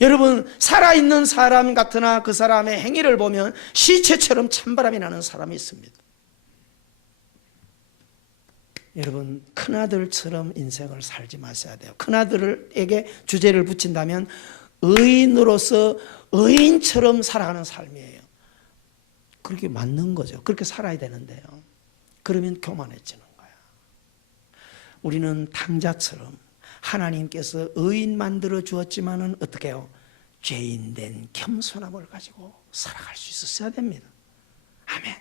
여러분, 살아있는 사람 같으나 그 사람의 행위를 보면 시체처럼 찬바람이 나는 사람이 있습니다. 여러분, 큰아들처럼 인생을 살지 마셔야 돼요. 큰아들에게 주제를 붙인다면 의인으로서 의인처럼 살아가는 삶이에요. 그렇게 맞는 거죠. 그렇게 살아야 되는데요, 그러면 교만해지는 거예요. 우리는 탕자처럼 하나님께서 의인 만들어 주었지만은 어떻게 해요? 죄인된 겸손함을 가지고 살아갈 수 있었어야 됩니다. 아멘.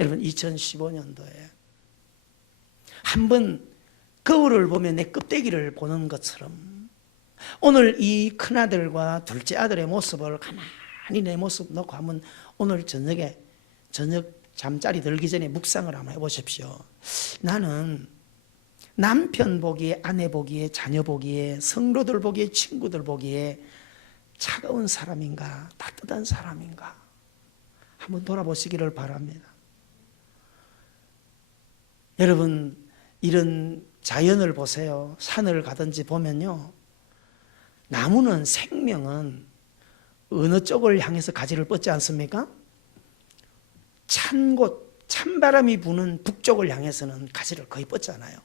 여러분, 2015년도에 한번 거울을 보면 내 껍데기를 보는 것처럼 오늘 이 큰아들과 둘째 아들의 모습을 가만히 내 모습 놓고 한번 오늘 저녁 잠자리 들기 전에 묵상을 한번 해보십시오. 나는 남편 보기에, 아내 보기에, 자녀 보기에, 성도들 보기에, 친구들 보기에 차가운 사람인가, 따뜻한 사람인가 한번 돌아보시기를 바랍니다. 여러분, 이런 자연을 보세요. 산을 가든지 보면요, 나무는, 생명은 어느 쪽을 향해서 가지를 뻗지 않습니까? 찬 곳, 찬바람이 부는 북쪽을 향해서는 가지를 거의 뻗잖아요.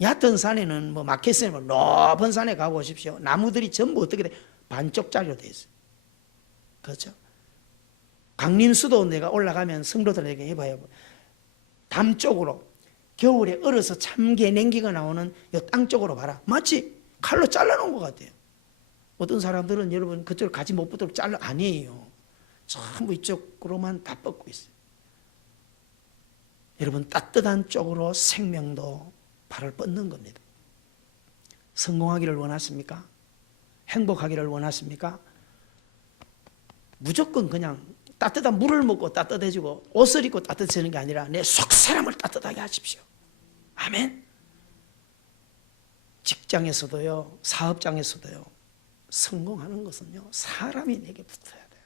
얕은 산에는 뭐 막혔으면 높은 산에 가보십시오. 나무들이 전부 어떻게 돼? 반쪽짜리로 돼 있어요. 그렇죠? 강림수도 내가 올라가면 성도들에게 해봐요. 담 쪽으로 겨울에 얼어서 참게 냉기가 나오는 이 땅 쪽으로 봐라. 마치 칼로 잘라놓은 것 같아요. 어떤 사람들은 여러분 그쪽을 가지 못 붙도록 잘라, 아니에요. 전부 이쪽으로만 다 뻗고 있어요. 여러분, 따뜻한 쪽으로 생명도 발을 뻗는 겁니다. 성공하기를 원하십니까? 행복하기를 원하십니까? 무조건 그냥 따뜻한 물을 먹고 따뜻해지고 옷을 입고 따뜻해지는 게 아니라 내 속사람을 따뜻하게 하십시오. 아멘. 직장에서도요, 사업장에서도요, 성공하는 것은요, 사람이 내게 붙어야 돼요.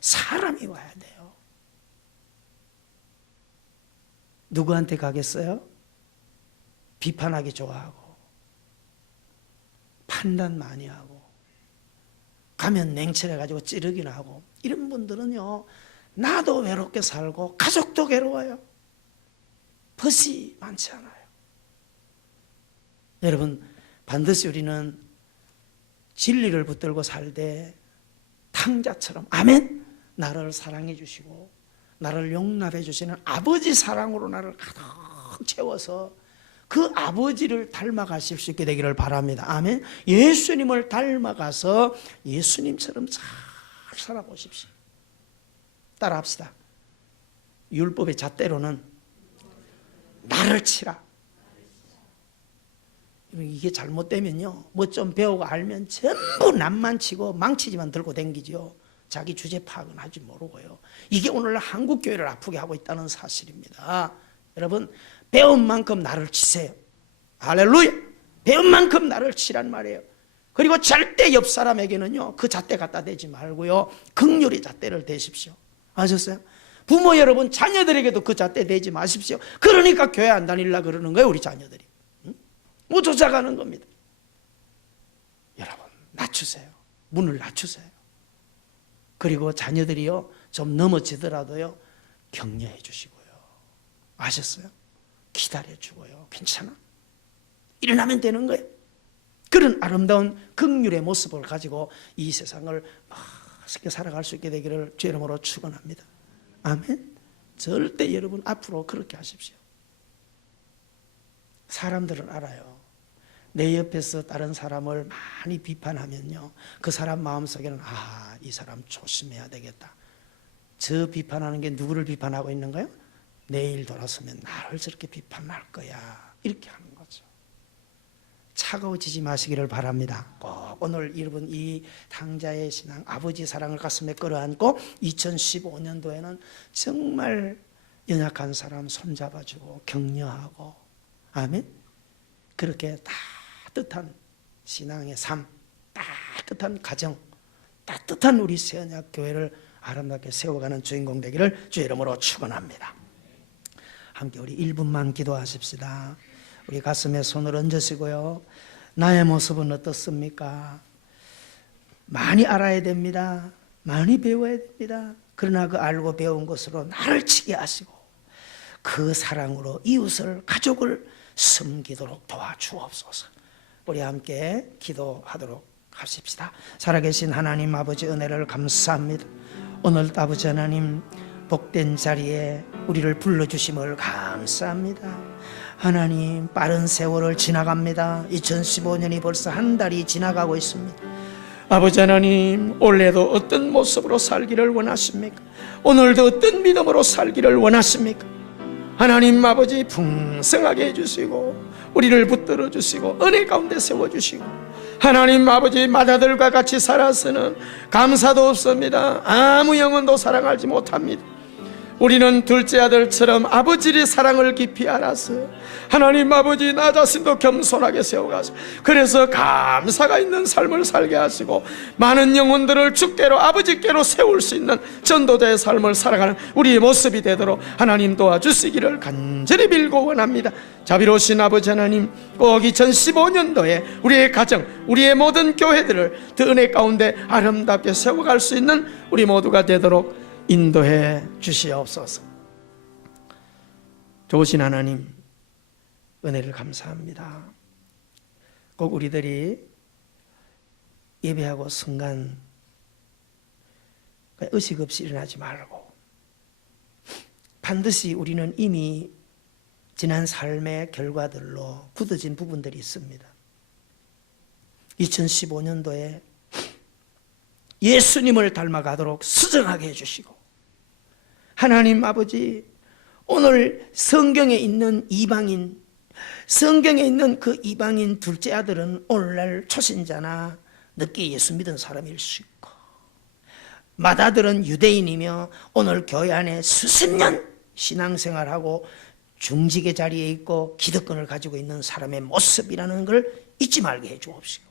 사람이 와야 돼요. 누구한테 가겠어요? 비판하기 좋아하고 판단 많이 하고 가면 냉철해가지고 찌르기나 하고, 이런 분들은요 나도 외롭게 살고 가족도 괴로워요. 벗이 많지 않아요. 여러분, 반드시 우리는 진리를 붙들고 살되 탕자처럼, 아멘, 나를 사랑해 주시고 나를 용납해 주시는 아버지 사랑으로 나를 가득 채워서 그 아버지를 닮아가실 수 있게 되기를 바랍니다. 아멘. 예수님을 닮아가서 예수님처럼 잘 살아보십시오. 따라합시다. 율법의 잣대로는 나를 치라. 이게 잘못되면요, 뭐 좀 배우고 알면 전부 남만 치고 망치지만 들고 댕기죠. 자기 주제 파악은 하지 모르고요. 이게 오늘날 한국 교회를 아프게 하고 있다는 사실입니다. 여러분, 배운 만큼 나를 치세요. 할렐루야. 배운 만큼 나를 치란 말이에요. 그리고 절대 옆 사람에게는요 그 잣대 갖다 대지 말고요, 긍휼히 잣대를 대십시오. 아셨어요? 부모 여러분, 자녀들에게도 그 잣대 대지 마십시오. 그러니까 교회 안 다니려 그러는 거예요, 우리 자녀들이. 못 쫓아가는 겁니다. 여러분, 낮추세요. 문을 낮추세요. 그리고 자녀들이요 좀 넘어지더라도요 격려해 주시고요. 아셨어요? 기다려 주고요. 괜찮아, 일어나면 되는 거예요. 그런 아름다운 긍휼의 모습을 가지고 이 세상을 맛있게 살아갈 수 있게 되기를 주의 이름으로 축원합니다. 아멘. 절대 여러분 앞으로 그렇게 하십시오. 사람들은 알아요. 내 옆에서 다른 사람을 많이 비판하면요 그 사람 마음속에는 이 사람 조심해야 되겠다. 저 비판하는 게 누구를 비판하고 있는 거예요? 내일 돌아서면 나를 저렇게 비판할 거야, 이렇게 하는 거죠. 차가워지지 마시기를 바랍니다. 꼭 오늘 여러분 이 탕자의 신앙, 아버지 사랑을 가슴에 끌어안고 2015년도에는 정말 연약한 사람 손잡아주고 격려하고, 아멘, 그렇게 따뜻한 신앙의 삶, 따뜻한 가정, 따뜻한 우리 새언약 교회를 아름답게 세워가는 주인공 되기를 주의 이름으로 축원합니다. 함께 우리 1분만 기도하십시다. 우리 가슴에 손을 얹으시고요. 나의 모습은 어떻습니까? 많이 알아야 됩니다. 많이 배워야 됩니다. 그러나 그 알고 배운 것으로 나를 치게 하시고 그 사랑으로 이웃을, 가족을 섬기도록 도와주옵소서. 우리 함께 기도하도록 하십시다. 살아계신 하나님 아버지, 은혜를 감사합니다. 오늘 아버지 하나님, 복된 자리에 우리를 불러주심을 감사합니다. 하나님, 빠른 세월을 지나갑니다. 2015년이 벌써 한 달이 지나가고 있습니다. 아버지 하나님, 올해도 어떤 모습으로 살기를 원하십니까? 오늘도 어떤 믿음으로 살기를 원하십니까? 하나님 아버지, 풍성하게 해주시고 우리를 붙들어 주시고 은혜 가운데 세워주시고, 하나님 아버지, 맏아들과 같이 살아서는 감사도 없습니다. 아무 영혼도 사랑하지 못합니다. 우리는 둘째 아들처럼 아버지의 사랑을 깊이 알아서 하나님 아버지, 나 자신도 겸손하게 세워가서 그래서 감사가 있는 삶을 살게 하시고 많은 영혼들을 주께로, 아버지께로 세울 수 있는 전도자의 삶을 살아가는 우리의 모습이 되도록 하나님 도와주시기를 간절히 빌고 원합니다. 자비로우신 아버지 하나님, 꼭 2015년도에 우리의 가정, 우리의 모든 교회들을 그 은혜 가운데 아름답게 세워갈 수 있는 우리 모두가 되도록 인도해 주시옵소서. 좋으신 하나님, 은혜를 감사합니다. 꼭 우리들이 예배하고 순간 의식 없이 일어나지 말고, 반드시 우리는 이미 지난 삶의 결과들로 굳어진 부분들이 있습니다. 2015년도에 예수님을 닮아가도록 수정하게 해주시고, 하나님 아버지, 오늘 성경에 있는 이방인, 성경에 있는 그 이방인 둘째 아들은 오늘날 초신자나 늦게 예수 믿은 사람일 수 있고, 맏아들은 유대인이며 오늘 교회 안에 수십 년 신앙생활하고 중직의 자리에 있고 기득권을 가지고 있는 사람의 모습이라는 걸 잊지 말게 해 주옵시고,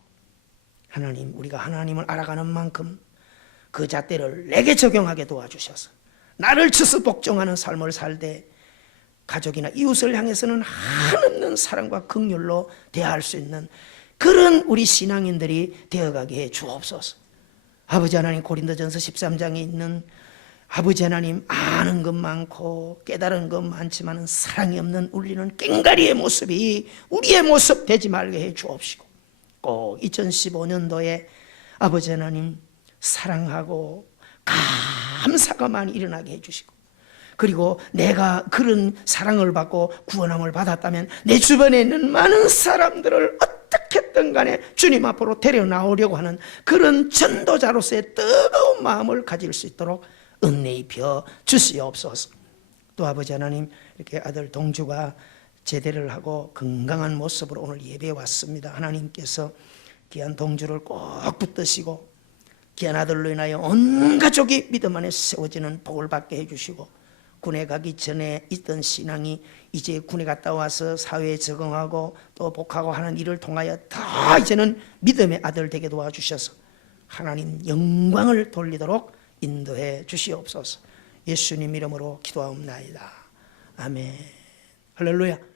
하나님, 우리가 하나님을 알아가는 만큼 그 잣대를 내게 적용하게 도와주셔서 나를 치서 복종하는 삶을 살되 가족이나 이웃을 향해서는 한없는 사랑과 긍휼로 대할 수 있는 그런 우리 신앙인들이 되어가게 해 주옵소서. 아버지 하나님, 고린도전서 13장에 있는 아버지 하나님, 아는 것 많고 깨달은 것 많지만 사랑이 없는 울리는 꽹가리의 모습이 우리의 모습 되지 말게 해 주옵시고, 꼭 2015년도에 아버지 하나님 사랑하고 감사가 많이 일어나게 해주시고, 그리고 내가 그런 사랑을 받고 구원함을 받았다면 내 주변에 있는 많은 사람들을 어떻게든 간에 주님 앞으로 데려나오려고 하는 그런 전도자로서의 뜨거운 마음을 가질 수 있도록 은혜 입혀 주시옵소서. 또 아버지 하나님, 이렇게 아들 동주가 제대를 하고 건강한 모습으로 오늘 예배에 왔습니다. 하나님께서 귀한 동주를 꼭 붙드시고 귀한 아들로 인하여 온 가족이 믿음 안에 세워지는 복을 받게 해주시고, 군에 가기 전에 있던 신앙이 이제 군에 갔다 와서 사회에 적응하고 또 복하고 하는 일을 통하여 더 이제는 믿음의 아들 되게 도와주셔서 하나님 영광을 돌리도록 인도해 주시옵소서. 예수님 이름으로 기도하옵나이다. 아멘. 할렐루야.